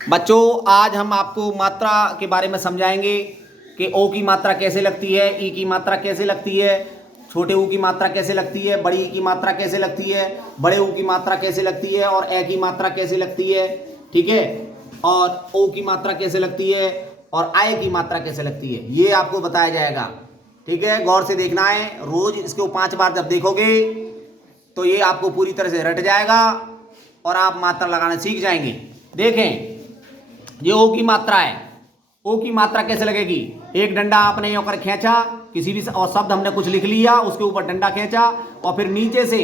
बच्चों आज हम आपको मात्रा के बारे में समझाएंगे कि ओ की मात्रा कैसे लगती है, ई की मात्रा कैसे लगती है, छोटे ऊ की मात्रा कैसे लगती है, बड़ी ई की मात्रा कैसे लगती है, बड़े ऊ की मात्रा कैसे लगती है और ए की मात्रा कैसे लगती है। ठीक है, और ओ की मात्रा कैसे लगती है और आय की मात्रा कैसे लगती है, ये आपको बताया जाएगा। ठीक है, गौर से देखना है, रोज इसको 5 बार जब देखोगे तो ये आपको पूरी तरह से रट जाएगा और आप मात्रा लगाना सीख जाएंगे। देखें, ये ओ की मात्रा है। ओ की मात्रा कैसे लगेगी? एक डंडा आपने यूं कर खींचा, किसी भी और शब्द हमने कुछ लिख लिया, उसके ऊपर डंडा खींचा और फिर नीचे से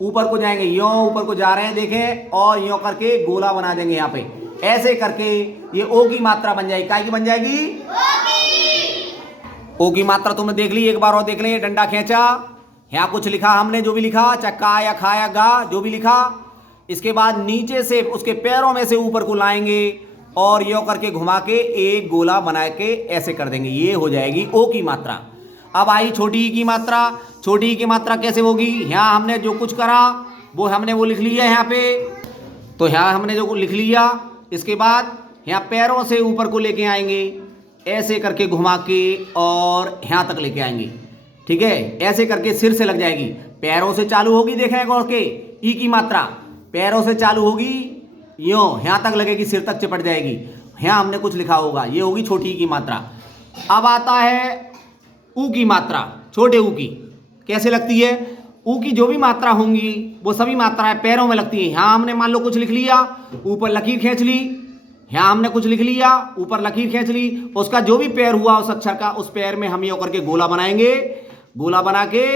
ऊपर को जाएंगे, यूं ऊपर को जा रहे हैं देखें, और यूं करके गोला बना देंगे यहाँ पे। ऐसे करके ये ओ की मात्रा बन जाएगी। काय की बन जाएगी? ओ की मात्रा तुमने देख ली, एक बार और देख लें। डंडा खींचा, यहाँ कुछ लिखा हमने, जो भी लिखा, चक्का या खा या गा, जो भी लिखा। इसके बाद नीचे से उसके पैरों में से ऊपर को लाएंगे और यो करके घुमा के एक गोला बना के ऐसे कर देंगे, ये हो जाएगी ओ की मात्रा। अब आई छोटी ई की मात्रा। छोटी ई की मात्रा कैसे होगी? यहाँ हमने जो कुछ करा वो हमने वो लिख लिया यहाँ पे, तो यहाँ हमने जो लिख लिया, इसके बाद यहाँ पैरों से ऊपर को लेके आएंगे, ऐसे करके घुमा के और यहाँ तक लेके आएंगे। ठीक है, ऐसे करके सिर से लग जाएगी, पैरों से चालू होगी। देखें गौर के, ई की मात्रा पैरों से चालू होगी, यूं यहाँ तक लगेगी, सिर तक चिपट जाएगी। यहाँ हमने कुछ लिखा होगा, ये होगी छोटी ई की मात्रा। अब आता है ऊ की मात्रा। छोटे ऊ की कैसे लगती है? ऊ की जो भी मात्रा होंगी वो सभी मात्राएं पैरों में लगती है। यहाँ हमने मान लो कुछ लिख लिया, ऊपर लकीर खींच ली, यहाँ हमने कुछ लिख लिया, ऊपर लकीर खींच ली, उसका जो भी पैर हुआ उस अक्षर का, उस पैर में हम ये करके गोला बनाएंगे। गोला बना के,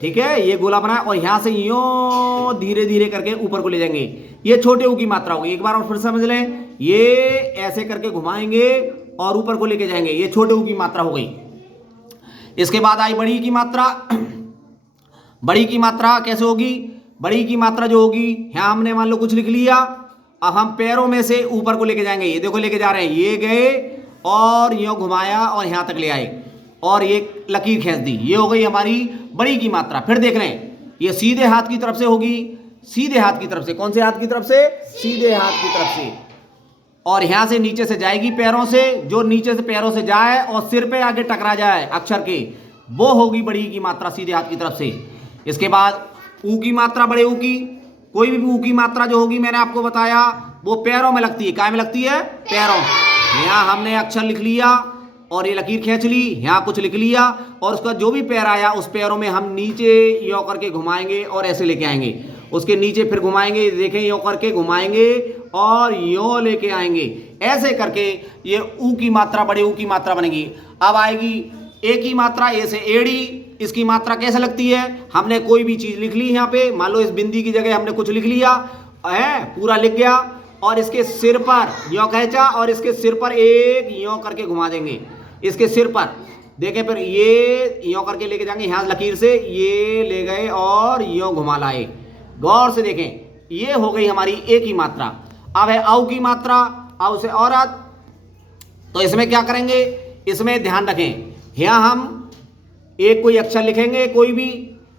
ठीक है, ये गोला बना और यहाँ से यूं धीरे धीरे करके ऊपर को ले जाएंगे। ये छोटे ऊ की मात्रा होगी। एक बार और फिर समझ लें, ये ऐसे करके घुमाएंगे और ऊपर को लेके जाएंगे, ये छोटे ऊ की मात्रा हो गई। इसके बाद आई बड़ी की मात्रा। बड़ी की मात्रा कैसे होगी? बड़ी की मात्रा जो होगी, यहाँ हमने मान लो कुछ लिख लिया, अब हम पैरों में से ऊपर को लेके जाएंगे। ये देखो लेके जा रहे हैं, ये गए और यूं घुमाया और यहाँ तक ले आए और ये लकीर खींच दी, ये हो गई हमारी बड़ी की मात्रा। फिर देख रहे हैं, ये सीधे हाथ की तरफ से होगी, सीधे हाथ की तरफ से। कौन से हाथ की तरफ से? सीधे हाथ की तरफ से। और यहां से नीचे से जाएगी पैरों से, जो नीचे से पैरों से जाए और सिर पे आगे टकरा जाए अक्षर के, वो होगी बड़ी की मात्रा, सीधे हाथ की तरफ से। इसके बाद ऊ की मात्रा, बड़े ऊ की, कोई भी ऊ की मात्रा जो होगी मैंने आपको बताया वो पैरों में लगती है। काय में लगती है? पैरों। यहाँ हमने अक्षर लिख लिया और ये लकीर खींच ली, यहाँ कुछ लिख लिया और उसका जो भी पैर आया उस पैरों में हम नीचे यो करके घुमाएंगे और ऐसे लेके आएंगे। उसके नीचे फिर घुमाएंगे, देखें, यो करके घुमाएंगे और यो लेके आएंगे। ऐसे करके ये ऊ की मात्रा, बड़े ऊ की मात्रा बनेगी। अब आएगी ए की मात्रा। ए से एड़ी। इसकी मात्रा कैसे लगती है? हमने कोई भी चीज लिख ली यहाँ पे, मान लो इस बिंदी की जगह हमने कुछ लिख लिया है, पूरा लिख गया और इसके सिर पर यो खींचा और इसके सिर पर एक यो करके घुमा देंगे, इसके सिर पर। देखें, फिर ये यूं करके लेके जाएंगे, यहाँ लकीर से ये ले गए और यूं घुमा लाए। गौर से देखें, ये हो गई हमारी ए की मात्रा। अब है औ की मात्रा। औ से औरत। तो इसमें क्या करेंगे? इसमें ध्यान रखें, यहाँ हम एक कोई अक्षर लिखेंगे कोई भी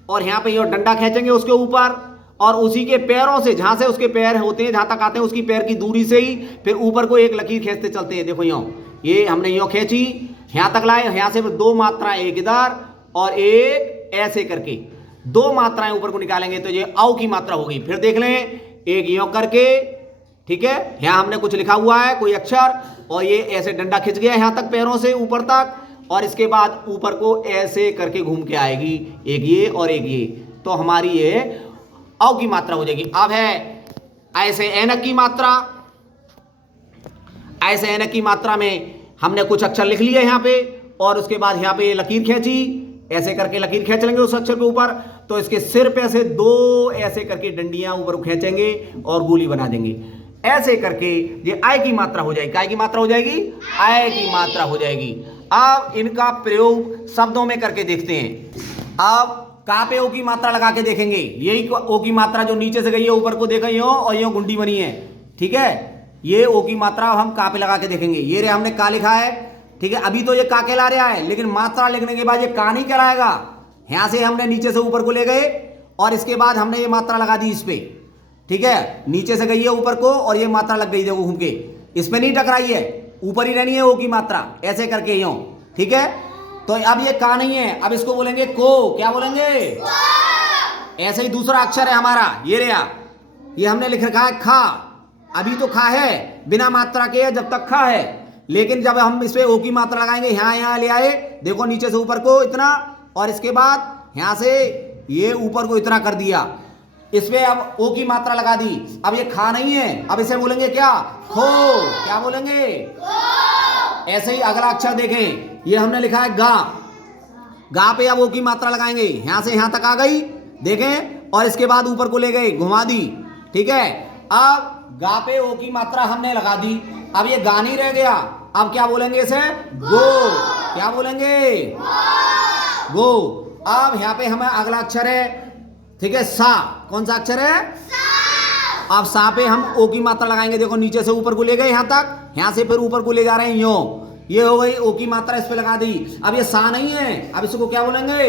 और यहाँ पे यूं डंडा खींचेंगे उसके ऊपर और उसी के पैरों से, जहां से उसके पैर होते हैं, जहां तक आते हैं उसकी पैर की दूरी से ही फिर ऊपर को एक लकीर खींचते चलते हैं। देखो यूं, ये हमने यूं खींची, यहाँ तक लाए, यहाँ से दो मात्राएं, एक इधर और एक ऐसे करके दो मात्राएं ऊपर को निकालेंगे तो ये औ की मात्रा होगी। फिर देख लें, एक यूं करके, ठीक है, यहाँ हमने कुछ लिखा हुआ है कोई अक्षर और ये ऐसे डंडा खिंच गया यहाँ तक पैरों से ऊपर तक और इसके बाद ऊपर को ऐसे करके घूम के आएगी, एक ये और एक ये, तो हमारी ये औ की मात्रा हो जाएगी। अब है ऐसे ऐनक की मात्रा। ऐसे ऐनक की मात्रा में हमने कुछ अक्षर लिख लिए यहाँ पे और उसके बाद यहाँ पे ये लकीर खींची, ऐसे करके लकीर खींच लेंगे उस अक्षर के ऊपर, तो इसके सिर पे से दो ऐसे करके डंडियां ऊपर खींचेंगे और गोली बना देंगे। ऐसे करके ये आय की मात्रा हो जाएगी। काय की मात्रा हो जाएगी? आय की मात्रा हो जाएगी। अब इनका प्रयोग शब्दों में करके देखते हैं। अब का पे ओ की मात्रा लगा के देखेंगे, यही ओ की मात्रा जो नीचे से गई है ऊपर को, देखा यो और यो गुंडी बनी है, ठीक है, ये ओ की मात्रा हम का पे लगा के देखेंगे। ये रे हमने का लिखा है, ठीक है, अभी तो ये का कहला रहा है लेकिन मात्रा लिखने के बाद ये का नहीं कहलाएगा। यहां से हमने नीचे से ऊपर को ले गए और इसके बाद हमने ये मात्रा लगा दी इस पे, ठीक है, नीचे से गई है ऊपर को और ये मात्रा लग गई देखो घूम के, इस पे नहीं टकराई है, ऊपर ही रहनी है ओ की मात्रा, ऐसे करके यूं, ठीक है। तो अब ये का नहीं है, अब इसको बोलेंगे को, क्या बोलेंगे? ऐसे ही दूसरा अक्षर है हमारा, ये रहा, ये हमने लिख रखा है खा। अभी तो खा है बिना मात्रा के जब तक खा है, लेकिन जब हम इस पे ओ की मात्रा लगाएंगे, यहाँ ले आए, देखो नीचे से ऊपर को इतना, और इसके बाद यहाँ से ये ऊपर को इतना कर दिया, इस पे अब ओ की मात्रा लगा दी। अब ये खा नहीं है, अब इसे बोलेंगे क्या? खो। क्या बोलेंगे? ऐसे ही अगला अक्षर देखें, ये हमने लिखा है गा। गा पे अब ओ की मात्रा लगाएंगे, यहां से यहां तक आ गई, देखें, और इसके बाद ऊपर को ले गए, घुमा दी, ठीक है। अब गा पे ओ की मात्रा हमने लगा दी, अब ये गा नहीं रह गया, अब क्या बोलेंगे इसे? गो। क्या बोलेंगे? गो। अब यहां पे हमें अगला अक्षर है, ठीक है, सा। कौन सा अक्षर है? सा। अब सा पे हम ओ की मात्रा लगाएंगे, देखो नीचे से ऊपर को ले गए यहां तक, यहां से फिर ऊपर को ले जा रहे हैं, यो, ये हो गई ओ की मात्रा, इस पे लगा दी। अब ये सा नहीं है, अब इसको क्या बोलेंगे?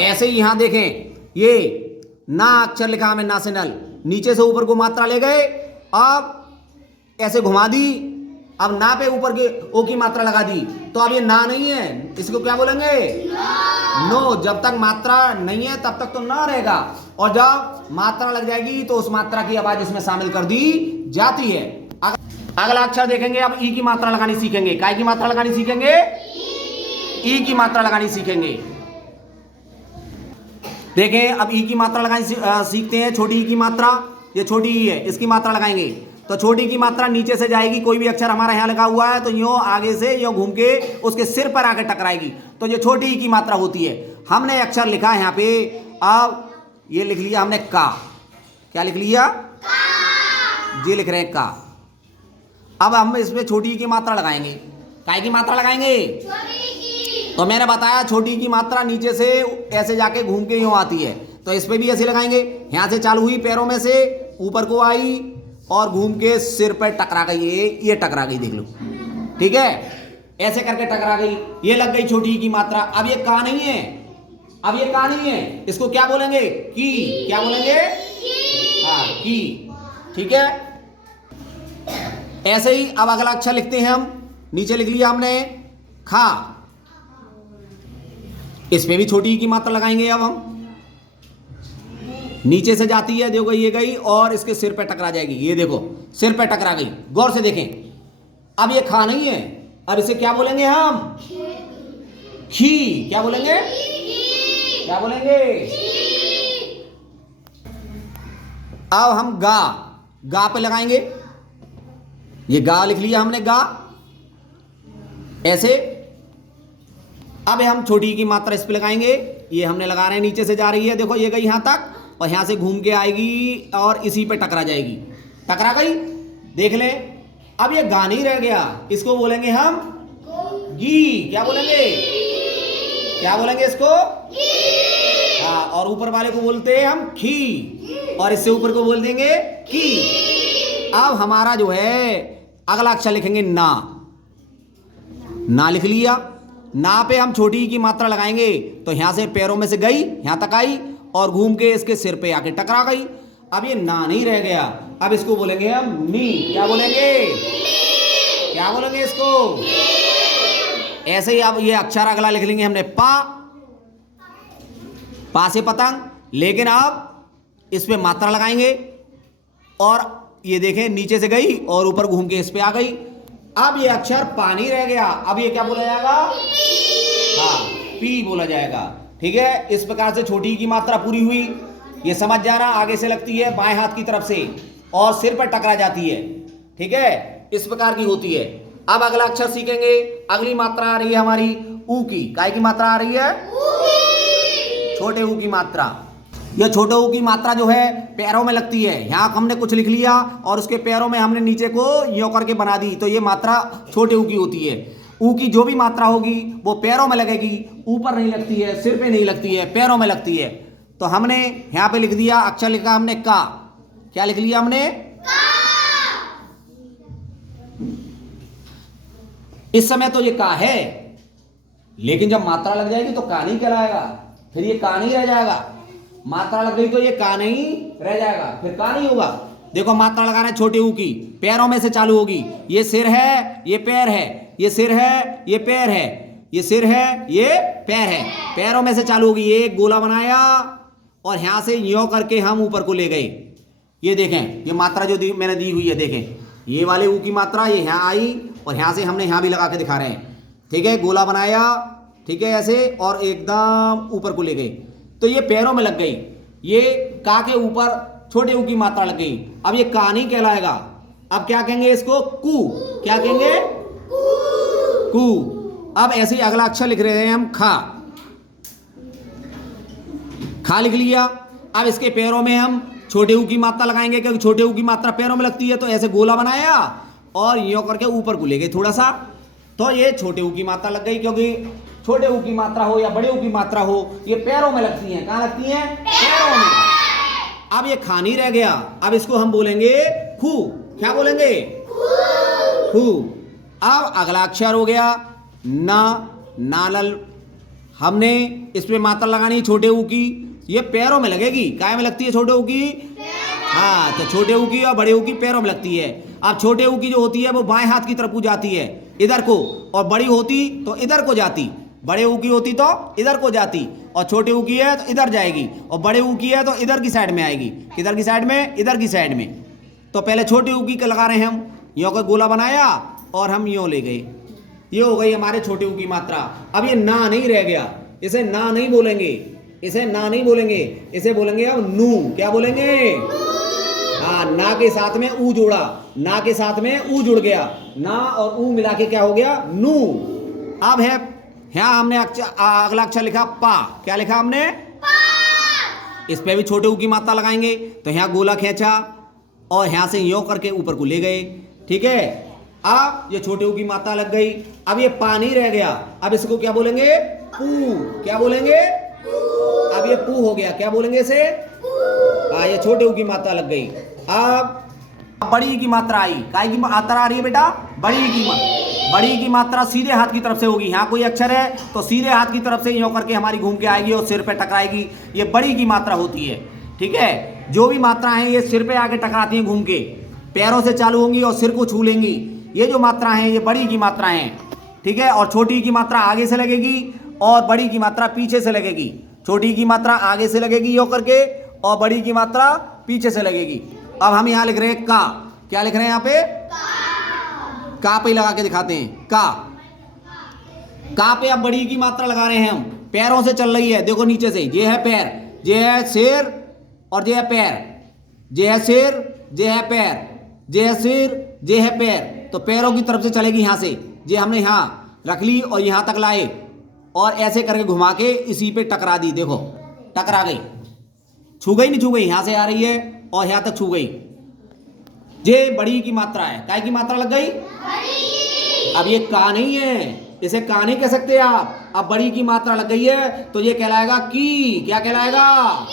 ऐसे ही यहां देखें, ये ना अक्षर लिखा हमें, ना से नल, नीचे से ऊपर को मात्रा ले गए, अब ऐसे घुमा दी, अब ना पे ऊपर के ओ की मात्रा लगा दी, तो अब ये ना नहीं है, इसको क्या बोलेंगे? नो। जब तक मात्रा नहीं है तब तक तो ना रहेगा, और जब मात्रा लग जाएगी तो उस मात्रा की आवाज इसमें शामिल कर दी जाती है। अगला अक्षर देखेंगे, अब ई की मात्रा लगानी सीखेंगे। काय की मात्रा लगानी सीखेंगे? ई की मात्रा लगानी सीखेंगे। देखें, अब ई की मात्रा लगानी सीखते हैं। छोटी ई की मात्रा, ये छोटी ई है, इसकी मात्रा लगाएंगे, तो छोटी की मात्रा नीचे से जाएगी, कोई भी अक्षर हमारा यहाँ लगा हुआ है तो यूं आगे से यूं घूम के उसके सिर पर आके टकराएगी, तो ये छोटी ई की मात्रा होती है। हमने अक्षर लिखा है यहाँ पे, अब ये लिख लिया हमने का। क्या लिख लिया? जी लिख रहे हैं का। अब हम इसमें छोटी ई की मात्रा लगाएंगे। काय की मात्रा लगाएंगे? तो मैंने बताया छोटी की मात्रा नीचे से ऐसे जाके घूम के यूं आती है, तो इस पे भी ऐसे लगाएंगे, यहाँ से चालू हुई, पैरों में से ऊपर को आई और घूम के सिर पर टकरा गई, ये टकरा गई, देख लो, ठीक है, ऐसे करके टकरा गई, ये लग गई छोटी की मात्रा। अब ये का नहीं है, अब ये का नहीं है, इसको क्या बोलेंगे? की। क्या बोलेंगे? हाँ, की, ठीक है। ऐसे ही अब अगला अक्षर लिखते हैं हम, नीचे लिख लिया हमने खा, इस पे भी छोटी की मात्रा लगाएंगे। अब हम नीचे से जाती है, देखो ये गई और इसके सिर पे टकरा जाएगी, ये देखो सिर पे टकरा गई, गौर से देखें। अब ये खा नहीं है, अब इसे क्या बोलेंगे हम? खी। क्या बोलेंगे? क्या बोलेंगे? अब हम गा, गा पे लगाएंगे, ये गा लिख लिया हमने, गा, ऐसे। अब हम छोटी की मात्रा इस पे लगाएंगे, ये हमने लगा रहे हैं, नीचे से जा रही है, देखो ये गई यहां तक और यहां से घूम के आएगी और इसी पे टकरा जाएगी, टकरा गई, देख ले। अब ये गा नहीं रह गया, इसको बोलेंगे हम गी। क्या बोलेंगे? क्या बोलेंगे इसको? हाँ, और ऊपर वाले को बोलते हैं हम खी, और इससे ऊपर को बोल देंगे की। अब हमारा जो है अगला अक्षर लिखेंगे ना। ना लिख लिया, ना पे हम छोटी की मात्रा लगाएंगे, तो यहां से पैरों में से गई, यहां तक आई और घूम के इसके सिर पे आके टकरा गई। अब ये ना नहीं रह गया, अब इसको बोलेंगे हम नी। क्या बोलेंगे? क्या बोलेंगे इसको? ऐसे ही अब ये अक्षर अगला लिख लेंगे हमने पा, पा से पतंग, लेकिन अब इस पे मात्रा लगाएंगे और ये देखें नीचे से गई और ऊपर घूम के इस पे आ गई। अब ये अक्षर पा नहीं रह गया, अब ये क्या बोला जाएगा? हाँ, पी बोला जाएगा, ठीक है। इस प्रकार से छोटी की मात्रा पूरी हुई, ये समझ जाना, आगे से लगती है बाएं हाथ की तरफ से और सिर पर टकरा जाती है, ठीक है, इस प्रकार की होती है। अब अगला अक्षर सीखेंगे, अगली मात्रा आ रही है हमारी ऊ की। काय की मात्रा आ रही है? छोटे ऊ की मात्रा। यह छोटे ऊ की मात्रा जो है पैरों में लगती है, यहाँ हमने कुछ लिख लिया और उसके पैरों में हमने नीचे को यों करके बना दी, तो ये मात्रा छोटे ऊ की होती है। ऊ की जो भी मात्रा होगी वो पैरों में लगेगी, ऊपर नहीं लगती है, सिर पे नहीं लगती है, पैरों में लगती है। तो हमने यहाँ पे लिख दिया, अक्षर लिखा हमने का। क्या लिख लिया हमने? इस समय तो ये का है, लेकिन जब मात्रा लग जाएगी तो का नहीं कहलाएगा, फिर ये का नहीं रह जाएगा। मात्रा लग गई तो ये का नहीं रह जाएगा, फिर का नहीं होगा। देखो मात्रा लगा रहे हैं छोटे ऊ की, पैरों में से चालू होगी। ये सिर है, ये पैर है, ये सिर है, ये पैर है, ये सिर है, ये पैर है, पैरों में से चालू होगी। ये एक गोला बनाया और यहां से यों करके हम ऊपर को ले गए। ये देखें, ये मात्रा जो मैंने दी हुई है, देखें ये वाले ऊ की मात्रा ये यहाँ आई और यहाँ से हमने यहाँ भी लगा के दिखा रहे हैं। ठीक है, गोला बनाया, ठीक है, ऐसे, और एकदम ऊपर को ले गए तो ये पैरों में लग गई। ये का के ऊपर छोटे ऊ की मात्रा लग गई। अब ये का नहीं कहलाएगा, अब क्या कहेंगे इसको? कू। क्या कहेंगे? कू। अब ऐसे ही अगला अक्षर लिख रहे हैं हम, खा। खा लिख लिया। अब इसके पैरों में हम छोटे ऊ की मात्रा लगाएंगे क्योंकि छोटे ऊ की मात्रा पैरों में लगती है। तो ऐसे गोला बनाया और यूं करके ऊपर को ले गए थोड़ा सा, तो ये छोटे ऊ की मात्रा लग गई। क्योंकि छोटे ऊ की मात्रा हो या बड़े ऊ की मात्रा हो, ये पैरों में लगती है। कहां लगती है? पैरों में। अब ये खा नहीं रह गया, अब इसको हम बोलेंगे खू। क्या बोलेंगे? खू। अब अगला अक्षर हो गया ना, नालल। हमने इस पे मात्रा लगानी छोटे ऊ की, ये पैरों में लगेगी। काय में लगती है छोटे ऊ की? हाँ, तो छोटे ऊ की और बड़े ऊ की पैरों में लगती है। अब छोटे ऊ की जो होती है वो बाएं हाथ की तरफ को जाती है, इधर को, और बड़ी होती तो इधर को जाती। बड़े ऊ की होती तो इधर को जाती, और छोटे ऊ की है तो इधर जाएगी, और बड़े ऊ की है तो इधर की साइड में आएगी। किधर की साइड में? इधर की साइड में। तो पहले छोटे ऊ की लगा रहे हैं हम, यों का गोला बनाया और हम यों ले गए। ये हो गई हमारे छोटे ऊ की मात्रा। अब ये ना नहीं रह गया, इसे ना नहीं बोलेंगे, इसे ना नहीं बोलेंगे, इसे बोलेंगे अब नू। क्या बोलेंगे? हाँ, ना के साथ में ऊ जोड़ा, ना के साथ में ऊ जुड़ गया, ना और ऊ मिला के क्या हो गया? नू। अब है यहाँ हमने अगला अक्षर लिखा पा। क्या लिखा हमने? पा। इस पे भी छोटे ऊ की मात्रा लगाएंगे। तो यहाँ गोला खींचा और यहाँ से यों करके ऊपर को ले गए। ठीक है, अब ये छोटे ऊ की मात्रा लग गई। अब ये पा नहीं रह गया, अब इसको क्या बोलेंगे? पू। क्या बोलेंगे? अब ये पू हो गया। क्या बोलेंगे इसे? ये छोटे ऊ की मात्रा लग गई। अब बड़ी की मात्रा आई। काय की मात्रा आ रही है बेटा? बड़ी की मात्रा। बड़ी की मात्रा सीधे हाथ की तरफ से होगी। यहाँ कोई अक्षर है तो सीधे हाथ की तरफ से यों करके हमारी घूम के आएगी और सिर पे टकराएगी। ये बड़ी की मात्रा होती है। ठीक है, जो भी मात्रा है ये सिर पे आके टकराती हैं घूम के, पैरों से चालू होंगी और सिर को छू लेंगी। ये जो मात्रा है ये बड़ी की मात्रा है। ठीक है, और छोटी की मात्रा आगे से लगेगी और बड़ी की मात्रा पीछे से लगेगी। छोटी की मात्रा आगे से लगेगी यों करके और बड़ी की मात्रा पीछे से लगेगी। अब हम यहाँ लिख रहे हैं का। क्या लिख रहे हैं यहाँ पे? का पे लगा के दिखाते हैं। का पे अब बड़ी की मात्रा लगा रहे हैं हम, पैरों से चल रही है। देखो नीचे से, ये है पैर, ये है सिर और ये है पैर, ये है सिर, ये है पैर, ये है सिर, ये है पैर। तो पैरों की तरफ से चलेगी यहाँ से। ये हमने यहाँ रख ली और यहाँ तक लाए और ऐसे करके घुमा के इसी पे टकरा दी। देखो टकरा गई, छू गई नहीं छू गई? यहाँ से आ रही है और यहाँ तक छू गई। ये बड़ी की मात्रा है। काय की मात्रा लग गई? अब ये का नहीं है, इसे का नहीं कह सकते आप। अब बड़ी की मात्रा लग गई है तो ये कहलाएगा की। क्या कहलाएगा?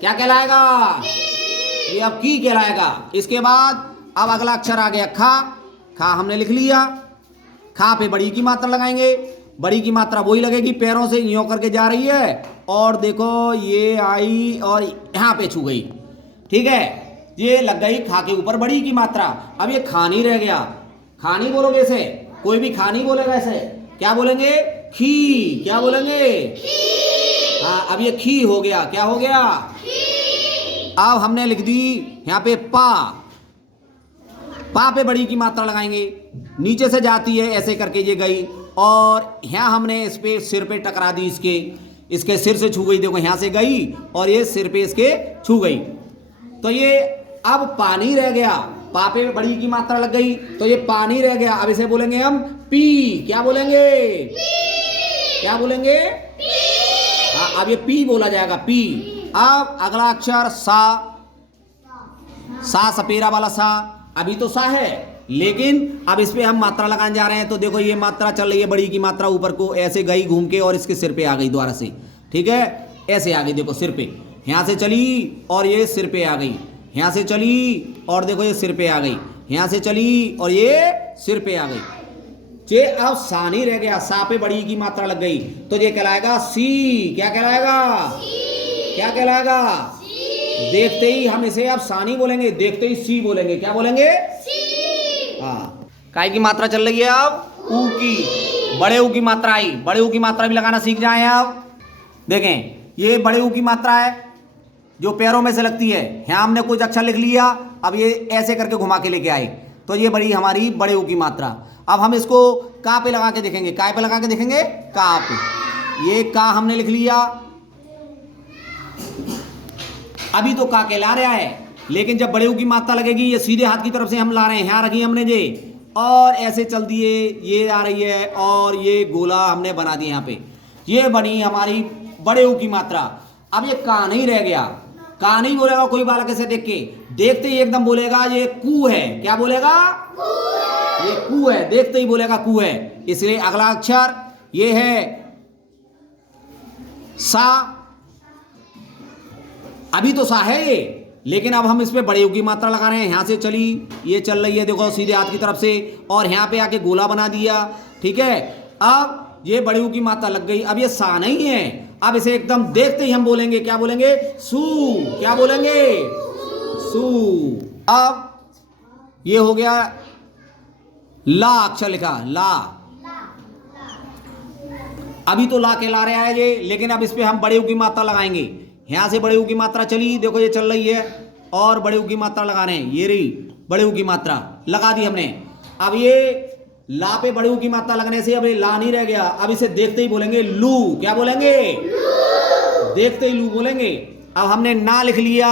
क्या कहलाएगा? ये अब की कहलाएगा। इसके बाद अब अगला अक्षर आ गया खा। खा हमने लिख लिया। खा पे बड़ी की मात्रा लगाएंगे। बड़ी की मात्रा वही लगेगी, पैरों से यों करके जा रही है और देखो ये आई और यहाँ पे छू गई। ठीक है, ये लग गई खा के ऊपर बड़ी की मात्रा। अब ये खा नहीं रह गया। खा नहीं बोलोगे इसे, कोई भी खा नहीं बोलेगा इसे। क्या बोलेंगे? खी। क्या बोलेंगे? हाँ, अब ये खी हो गया। क्या हो गया? अब हमने लिख दी यहाँ पे पा। पा पे बड़ी की मात्रा लगाएंगे, नीचे से जाती है ऐसे करके ये गई और यहाँ हमने इस पे सिर पे टकरा दी, इसके सिर से छू गई। देखो यहाँ से गई और ये सिर पे इसके छू गई। तो ये अब पानी रह गया। पा पे बड़ी की मात्रा लग गई तो ये पानी रह गया। अब इसे बोलेंगे हम पी। क्या बोलेंगे? क्या बोलेंगे? अब ये पी बोला जाएगा, पी। अब अगला अक्षर सा। सा सपेरा वाला सा। अभी तो सा है लेकिन अब इस पे हम मात्रा लगाने जा रहे हैं। तो देखो ये मात्रा चल रही है, बड़ी की मात्रा ऊपर को ऐसे गई घूम के और इसके सिर पे आ गई दोबारा से। ठीक है, ऐसे आ गई। देखो सिर पे, यहाँ से चली और ये सिर पे आ गई, यहाँ से चली और देखो ये सिर पे आ गई, यहाँ से चली और ये सिर पे आ गई। ये अब सा नहीं रह गया। सा पे बड़ी की मात्रा लग गई तो ये कहलाएगा सी। क्या कहलाएगा? क्या कहलाएगा? देखते ही हम इसे अब सा नहीं बोलेंगे, देखते ही सी बोलेंगे। क्या बोलेंगे? सी। हाँ, काय की मात्रा चल रही है अब? ऊ की। बड़े ऊ की मात्रा आई। बड़े ऊ की मात्रा भी लगाना सीख जाए अब। देखें, ये बड़े ऊ की मात्रा है जो पैरों में से लगती है। यहाँ हमने कुछ अक्षर लिख लिया, अब ये ऐसे करके घुमा के लेके आए, तो ये बड़ी हमारी बड़े ऊ की मात्रा। अब हम इसको का पे लगा के देखेंगे। काय पे लगा के देखेंगे? का पे। ये का हमने लिख लिया, अभी तो का कहला रहा है, लेकिन जब बड़े ऊ की मात्रा लगेगी, ये सीधे हाथ की तरफ से हम ला रहे हैं, यहाँ रखी हमने जे, और ऐसे चल दिए, ये आ रही है, और ये गोला हमने बना दिया यहाँ पे। ये बनी हमारी बड़े ऊ की मात्रा। अब ये का नहीं रह गया। का नहीं बोलेगा कोई बालक ऐसे देख के, देखते ही एकदम बोलेगा ये कू है। क्या बोलेगा? ये कू है, देखते ही बोलेगा कू है। इसलिए अगला अक्षर ये है सा। अभी तो सा है ये, लेकिन अब हम इस पे बड़े ऊ की मात्रा लगा रहे हैं। यहां से चली, ये चल रही है देखो सीधे हाथ की तरफ से, और यहां पे आके गोला बना दिया। ठीक है, अब ये बड़े ऊ की मात्रा लग गई। अब ये सा नहीं है, अब इसे एकदम देखते ही हम बोलेंगे। क्या बोलेंगे? सू। क्या बोलेंगे? सू। अब ये हो गया ला अक्षर लिखा, ला। अभी तो ला कहला रहा है ये, लेकिन अब इस पे हम बड़े ऊ की मात्रा लगाएंगे। यहां से बड़े ऊ की मात्रा चली, देखो ये चल रही है, और बड़े ऊ की मात्रा लगा रहे हैं। ये रही बड़े ऊ की मात्रा लगा दी हमने। अब ये ला पे बड़े ऊ की मात्रा लगने से अब ये ला नहीं रह गया। अब इसे देखते ही बोलेंगे लू। क्या बोलेंगे? देखते ही लू बोलेंगे। अब हमने ना लिख लिया,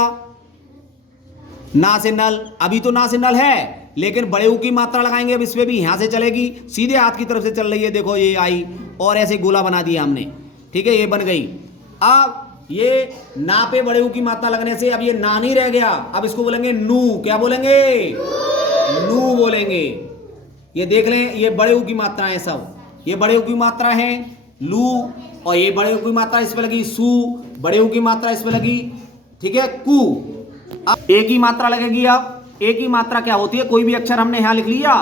ना से नल। अभी तो ना से नल है, लेकिन बड़े ऊ की मात्रा लगाएंगे अब इस पे भी। यहां से चलेगी, सीधे हाथ की तरफ से चल रही है, देखो ये आई, और ऐसे गोला बना दिया हमने। ठीक है, ये बन गई। अब ये ना पे बड़े ऊ की मात्रा लगने से अब ये ना नहीं रह गया, अब इसको बोलेंगे नू। क्या बोलेंगे? नू बोलेंगे। ये देख लें, ये बड़े ऊ की मात्रा है सब, ये बड़े ऊ की मात्रा है लू, और ये बड़े ऊ की मात्रा इस पे लगी सू, बड़े ऊ की मात्रा इस पे लगी, ठीक है, कू। अब एक ही मात्रा लगेगी। अब एक ही मात्रा क्या होती है? कोई भी अक्षर हमने यहाँ लिख लिया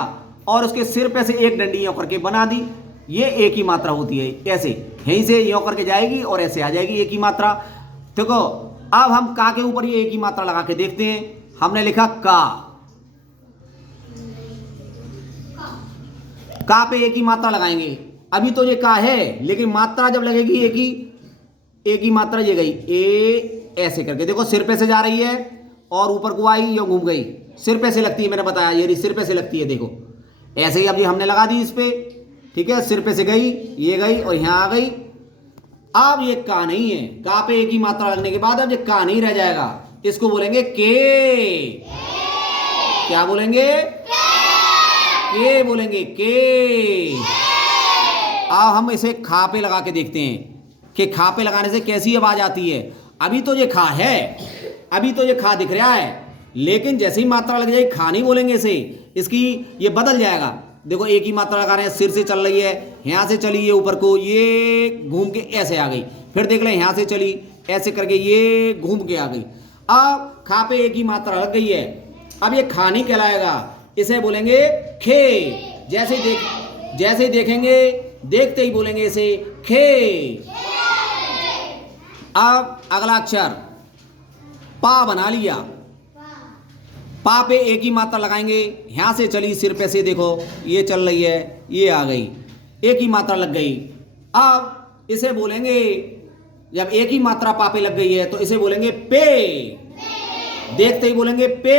और उसके सिर पे से एक डंडी यों करके बना दी, ये एक ही मात्रा होती है। ऐसे यहीं से यों करके जाएगी और ऐसे आ जाएगी, एक ही मात्रा। देखो, अब हम का के ऊपर ये एक ही मात्रा लगा के देखते हैं। हमने लिखा का, का पे एक ही मात्रा लगाएंगे। अभी तो ये का है, लेकिन मात्रा जब लगेगी एक ही मात्रा ये गई, ए ऐसे करके देखो, सिर पे से जा रही है और ऊपर को आई, यो घूम गई। सिर पे से लगती है, मैंने बताया ये सिर पे से लगती है। देखो ऐसे ही अब ये हमने लगा दी इस पे, ठीक है, सिर पे से गई, ये गई और यहां आ गई। अब ये का नहीं है, का पे एक ही मात्रा लगने के बाद अब ये का नहीं रह जाएगा, इसको बोलेंगे के। क्या बोलेंगे? के बोलेंगे, के। अब हम इसे खा पे लगा के देखते हैं कि खा पे लगाने से कैसी आवाज आती है। अभी तो ये खा है, अभी तो ये खा दिख रहा है, लेकिन जैसे ही मात्रा लग जाएगी खा नहीं बोलेंगे इसे, इसकी ये बदल जाएगा। देखो एक ही मात्रा लगा रहे हैं, सिर से चल रही है, यहां से चली ये ऊपर को, ये घूम के ऐसे आ गई, फिर देख लें यहां से चली ऐसे करके ये घूम के आ गई। अब खा पे एक ही मात्रा लग गई है, अब ये खा नहीं कहलाएगा, इसे बोलेंगे खे। जैसे ही देखेंगे, देखते ही बोलेंगे इसे खे। अब अगला अक्षर पा बना लिया, पा पे एक ही मात्रा लगाएंगे, यहां से चली सिर पे से, देखो ये चल रही है, ये आ गई, एक ही मात्रा लग गई। अब इसे बोलेंगे, जब एक ही मात्रा पा पे लग गई है तो इसे बोलेंगे पे। देखते ही बोलेंगे पे।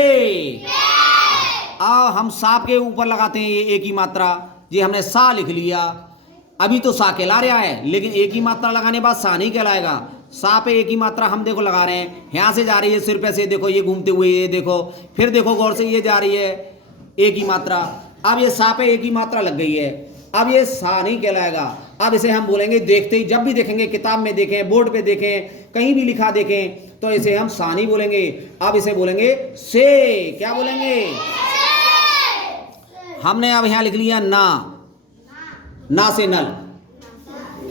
अब हम सा के ऊपर लगाते हैं ये एक ही मात्रा, ये हमने सा लिख लिया। अभी तो सा कहला रहा है, लेकिन एक ही मात्रा लगाने के बाद सा नहीं कहलाएगा। सा पे एक ही मात्रा हम देखो लगा रहे हैं, यहां से जा रही है सिर पे से, देखो ये घूमते हुए, ये देखो, फिर देखो गौर से ये जा रही है एक ही मात्रा। अब ये सा पे एक ही मात्रा लग गई है, अब ये सा नहीं कहलाएगा। अब इसे हम बोलेंगे, देखते ही जब भी देखेंगे, किताब में देखें, बोर्ड पे देखें, कहीं भी लिखा देखें, तो इसे हम सा नहीं बोलेंगे, अब इसे बोलेंगे से। क्या बोलेंगे? हमने अब यहां लिख लिया ना से नल,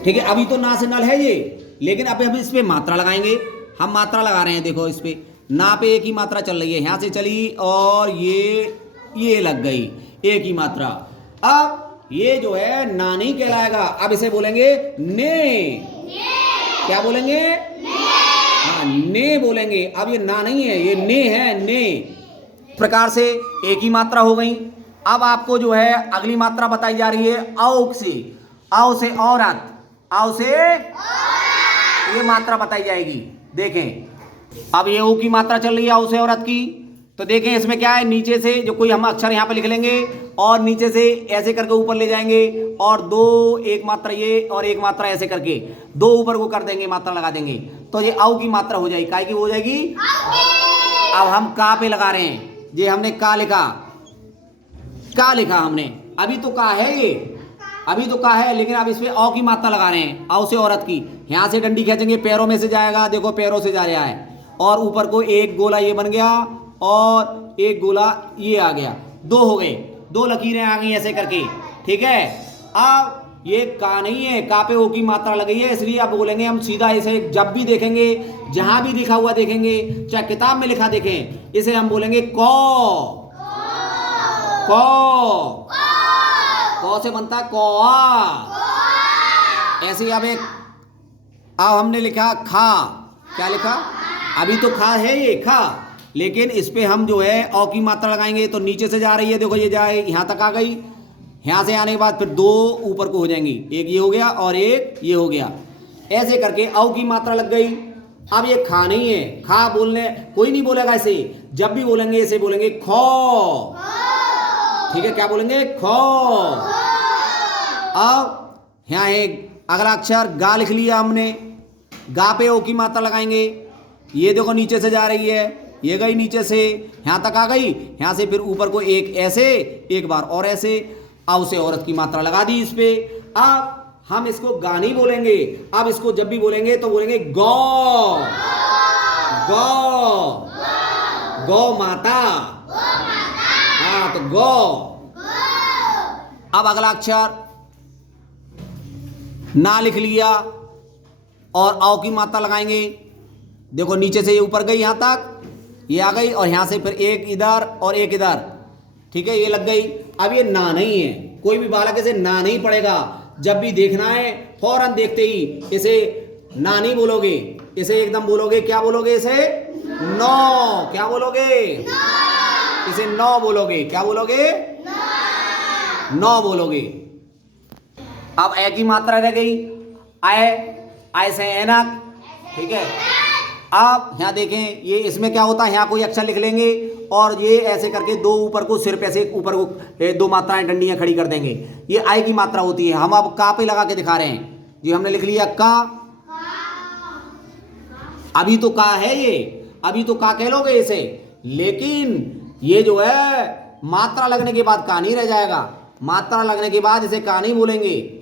ठीक है। अभी तो ना से नल है ये, लेकिन अब हम इस पे मात्रा लगाएंगे। हम मात्रा लगा रहे हैं, देखो इस पे ना पे एक ही मात्रा चल रही है, यहां से चली और ये लग गई, एक ही मात्रा। अब ये जो है ना नहीं कहलाएगा, अब इसे बोलेंगे ने। क्या बोलेंगे? हाँ, ने बोलेंगे। अब ये ना नहीं है, ये ने है, ने। प्रकार से एक ही मात्रा हो गई। अब आपको जो है अगली मात्रा बताई जा रही है औ से। औ से औरत, औ से ये मात्रा बताई जाएगी। देखें अब ये ओ की मात्रा चल रही है औ से औरत की। तो देखें इसमें क्या है, नीचे से जो कोई हम अक्षर यहाँ पे लिख लेंगे और नीचे से ऐसे करके ऊपर ले जाएंगे और दो, एक मात्रा ये और एक मात्रा ऐसे करके दो ऊपर को कर देंगे, मात्रा लगा देंगे तो ये औ की मात्रा हो जाएगी। काय की हो जाएगी? अब हम का पे लगा रहे हैं। ये हमने का लिखा, का लिखा हमने, अभी तो का है, ये अभी तो का है, लेकिन अब इसमें औ की मात्रा लगा रहे हैं, औ से औरत की। यहाँ से डंडी खींचेंगे, पैरों में से जाएगा, देखो पैरों से जा रहा है और ऊपर को एक गोला ये बन गया और एक गोला ये आ गया, दो हो गए, दो लकीरें आ गई ऐसे करके। ठीक है, अब ये का नहीं है, का पे ओ की मात्रा लगी है, इसलिए अब बोलेंगे हम सीधा इसे जब भी देखेंगे, जहां भी लिखा हुआ देखेंगे, चाहे किताब में लिखा देखें, इसे हम बोलेंगे कौ। कौ, कौ से बनता है कौआ। ऐसे अब हमने लिखा खा, क्या लिखा? अभी तो खा है ये खा, लेकिन इस पे हम जो है औ की मात्रा लगाएंगे तो नीचे से जा रही है, देखो ये जाए यहाँ तक आ गई, यहाँ से आने के बाद फिर दो ऊपर को हो जाएंगी, एक ये हो गया और एक ये हो गया, ऐसे करके औ की मात्रा लग गई। अब ये खा नहीं है, खा बोलने कोई नहीं बोलेगा इसे, जब भी बोलेंगे इसे बोलेंगे खौ। ठीक है, क्या बोलेंगे? खौ। अब यहाँ एक अगला अक्षर गा लिख लिया हमने, गा पे ओ की मात्रा लगाएंगे, ये देखो नीचे से जा रही है, ये गई नीचे से यहाँ तक आ गई, यहाँ से फिर ऊपर को एक ऐसे, एक बार और ऐसे, औ से औरत की मात्रा लगा दी इस पे। अब हम इसको गा नहीं बोलेंगे, अब इसको जब भी बोलेंगे तो बोलेंगे गौ। गौ, गौ माता। हाँ तो गौ। अब अगला अक्षर ना लिख लिया और औ की मात्रा लगाएंगे, देखो नीचे से ये ऊपर गई, यहाँ तक ये आ गई और यहाँ से फिर एक इधर और एक इधर। ठीक है, ये लग गई। अब ये ना नहीं है, कोई भी बालक इसे ना नहीं पढ़ेगा, जब भी देखना है फौरन देखते ही इसे ना नहीं बोलोगे, इसे एकदम बोलोगे, क्या बोलोगे इसे? नौ। क्या बोलोगे? इसे नौ बोलोगे, क्या बोलोगे? नौ बोलोगे। अब ए की मात्रा रह गई, आय, आय से ऐनक। ठीक है, अब यहाँ देखें, ये इसमें क्या होता है, यहाँ कोई अक्षर लिख लेंगे और ये ऐसे करके दो ऊपर को सिर पे से ऊपर को दो मात्राएं डंडियां खड़ी कर देंगे, ये आय की मात्रा होती है। हम अब का पे लगा के दिखा रहे हैं जी, हमने लिख लिया का। अभी तो का है ये, अभी तो का कह लोगे इसे, लेकिन ये जो है मात्रा लगने के बाद का नहीं रह जाएगा, मात्रा लगने के बाद इसे का नहीं बोलेंगे,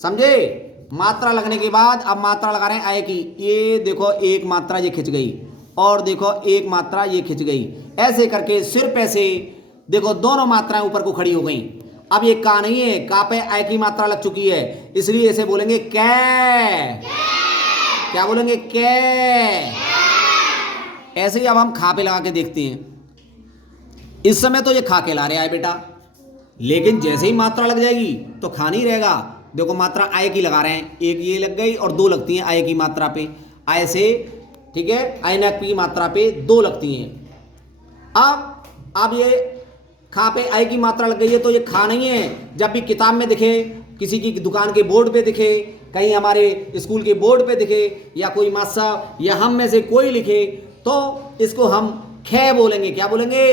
समझे? मात्रा लगने के बाद अब मात्रा लगा रहे हैं आय की, ये देखो एक मात्रा ये खिंच गई और देखो एक मात्रा ये खिंच गई, ऐसे करके सिर पे से देखो दोनों मात्राएं ऊपर को खड़ी हो गई। अब ये का नहीं है, का पे आय की मात्रा लग चुकी है, इसलिए इसे बोलेंगे कै। क्या बोलेंगे? कै। ऐसे ही अब हम खा पे लगा के देखते हैं। इस समय तो ये खा के ला रहे हैं बेटा, लेकिन जैसे ही मात्रा लग जाएगी तो खा नहीं रहेगा। देखो मात्रा आय की लगा रहे हैं, एक ये लग गई और दो लगती हैं आय की मात्रा पे, आय से। ठीक है, ऐनक की मात्रा पे दो लगती हैं। अब ये खा पे आय की मात्रा लग गई है तो ये खा नहीं है। जब भी किताब में दिखे, किसी की दुकान के बोर्ड पे दिखे, कहीं हमारे स्कूल के बोर्ड पे दिखे, या कोई मास्टर साहब या हम में से कोई लिखे, तो इसको हम खे बोलेंगे। क्या बोलेंगे?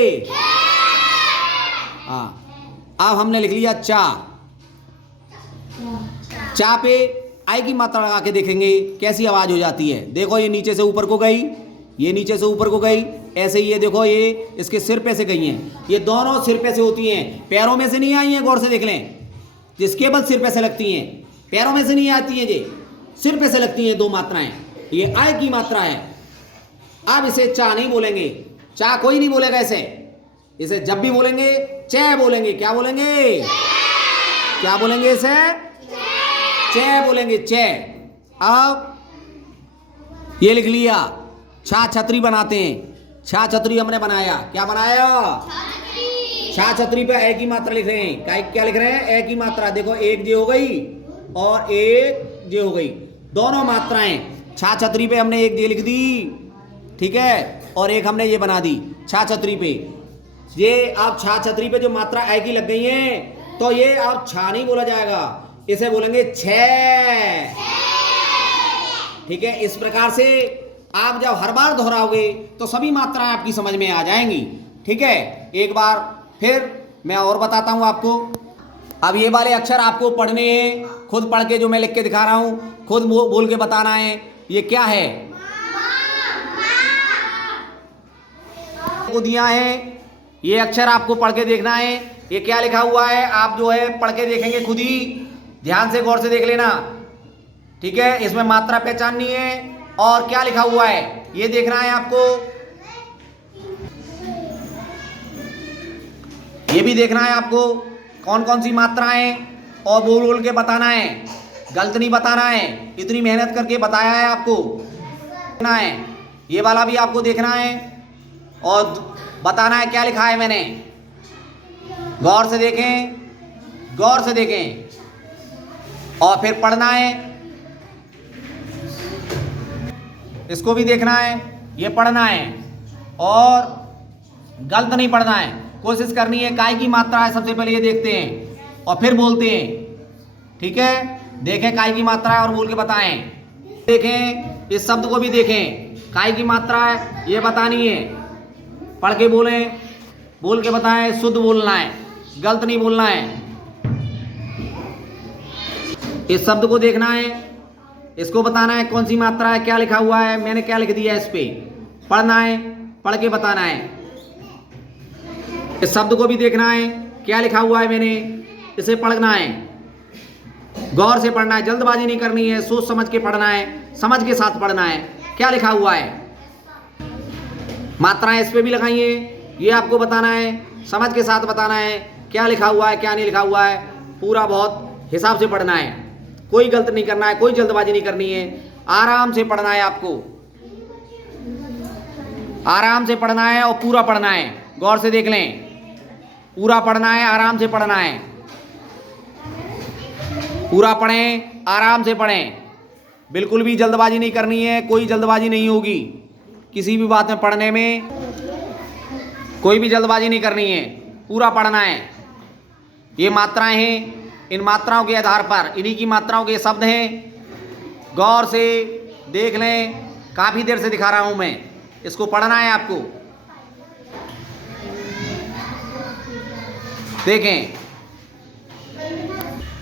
हाँ। अब हमने लिख लिया चा, चा पे आई की मात्रा लगा के देखेंगे कैसी आवाज हो जाती है। देखो ये नीचे से ऊपर को गई, ये नीचे से ऊपर को गई, ऐसे ही ये देखो ये इसके सिर पे से गई हैं, ये दोनों सिर पे से होती हैं, पैरों में से नहीं आई हैं। गौर से देख लें, जिस केवल सिर पे से लगती हैं, पैरों में से नहीं आती हैं, ये सिर पे से लगती हैं दो मात्राएं, ये आय की मात्रा है। अब इसे चा नहीं बोलेंगे, चा कोई नहीं बोलेगा इसे जब भी बोलेंगे चे बोलेंगे। क्या बोलेंगे? क्या बोलेंगे? इसे चे बोलेंगे, चे। अब ये लिख लिया, छा छतरी बनाते हैं, छा छतरी हमने बनाया। क्या बनाया? छा छतरी पे ए की मात्रा लिख रहे हैं। क्या लिख रहे हैं? ए की मात्रा। देखो एक जे हो गई और एक जे हो गई, दोनों मात्राएं। छा छतरी पे हमने एक जे लिख दी ठीक है, और एक हमने ये बना दी छा छतरी पे। ये आप छा छतरी पे जो मात्रा ऐ की लग गई है, तो ये आप छा नहीं बोला जाएगा, इसे बोलेंगे छः। ठीक है, इस प्रकार से आप जब हर बार दोहराओगे तो सभी मात्राएं आपकी समझ में आ जाएंगी। ठीक है, एक बार फिर मैं और बताता हूं आपको। अब ये वाले अक्षर आपको पढ़ने हैं, खुद पढ़ के जो मैं लिख के दिखा रहा हूं, खुद बोल के बताना है ये क्या है। को दिया है, ये अक्षर आपको पढ़ के देखना है, ये क्या लिखा हुआ है आप जो है पढ़ के देखेंगे, खुद ही ध्यान से गौर से देख लेना। ठीक है, इसमें मात्रा पहचाननी है और क्या लिखा हुआ है ये देखना है आपको। ये भी देखना है आपको कौन कौन सी मात्राएं, और बोल बोल के बताना है, गलत नहीं बताना है। इतनी मेहनत करके बताया है आपको, देखना है। ये वाला भी आपको देखना है और बताना है क्या लिखा है मैंने। गौर से देखें, गौर से देखें और फिर पढ़ना है। इसको भी देखना है, ये पढ़ना है और गलत नहीं पढ़ना है, कोशिश करनी है। काय की मात्रा है सबसे पहले ये देखते हैं और फिर बोलते हैं। ठीक है, देखें काय की मात्रा है और बोल के बताएं। देखें, इस शब्द को भी देखें, काय की मात्रा है ये बतानी है, पढ़ के बोलें, बोल के बताएं, शुद्ध बोलना है, गलत नहीं बोलना है। इस शब्द को देखना है, इसको बताना है कौन सी मात्रा है, क्या लिखा हुआ है, मैंने क्या लिख दिया है इस पे, पढ़ना है, पढ़ के बताना है। इस शब्द को भी देखना है, क्या लिखा हुआ है मैंने, इसे पढ़ना है, गौर से पढ़ना है, जल्दबाजी नहीं करनी है, सोच समझ के पढ़ना है, समझ के साथ पढ़ना है, क्या लिखा हुआ है। मात्राएं इस पे भी लगाइए, ये आपको बताना है, समझ के साथ बताना है, क्या लिखा हुआ है क्या नहीं लिखा हुआ है, पूरा बहुत हिसाब से पढ़ना है, कोई गलत नहीं करना है, कोई जल्दबाजी नहीं करनी है, आराम से पढ़ना है आपको, आराम से पढ़ना है और पूरा पढ़ना है। गौर से देख लें, पूरा पढ़ना है, आराम से पढ़ना है, पूरा पढ़ें, आराम से पढ़ें, बिल्कुल भी जल्दबाजी नहीं करनी है, कोई जल्दबाजी नहीं होगी किसी भी बात में पढ़ने में, कोई भी जल्दबाजी नहीं करनी है, पूरा पढ़ना है। ये मात्राएं हैं, इन मात्राओं के आधार पर, इन्हीं की मात्राओं के शब्द हैं, गौर से देख लें, काफ़ी देर से दिखा रहा हूं मैं, इसको पढ़ना है आपको। देखें,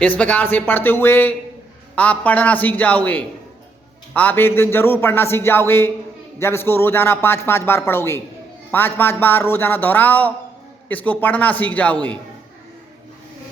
इस प्रकार से पढ़ते हुए आप पढ़ना सीख जाओगे। आप एक दिन जरूर पढ़ना सीख जाओगे जब इसको रोजाना 5-5 बार पढ़ोगे। 5-5 बार रोजाना दोहराओ, इसको पढ़ना सीख जाओगे।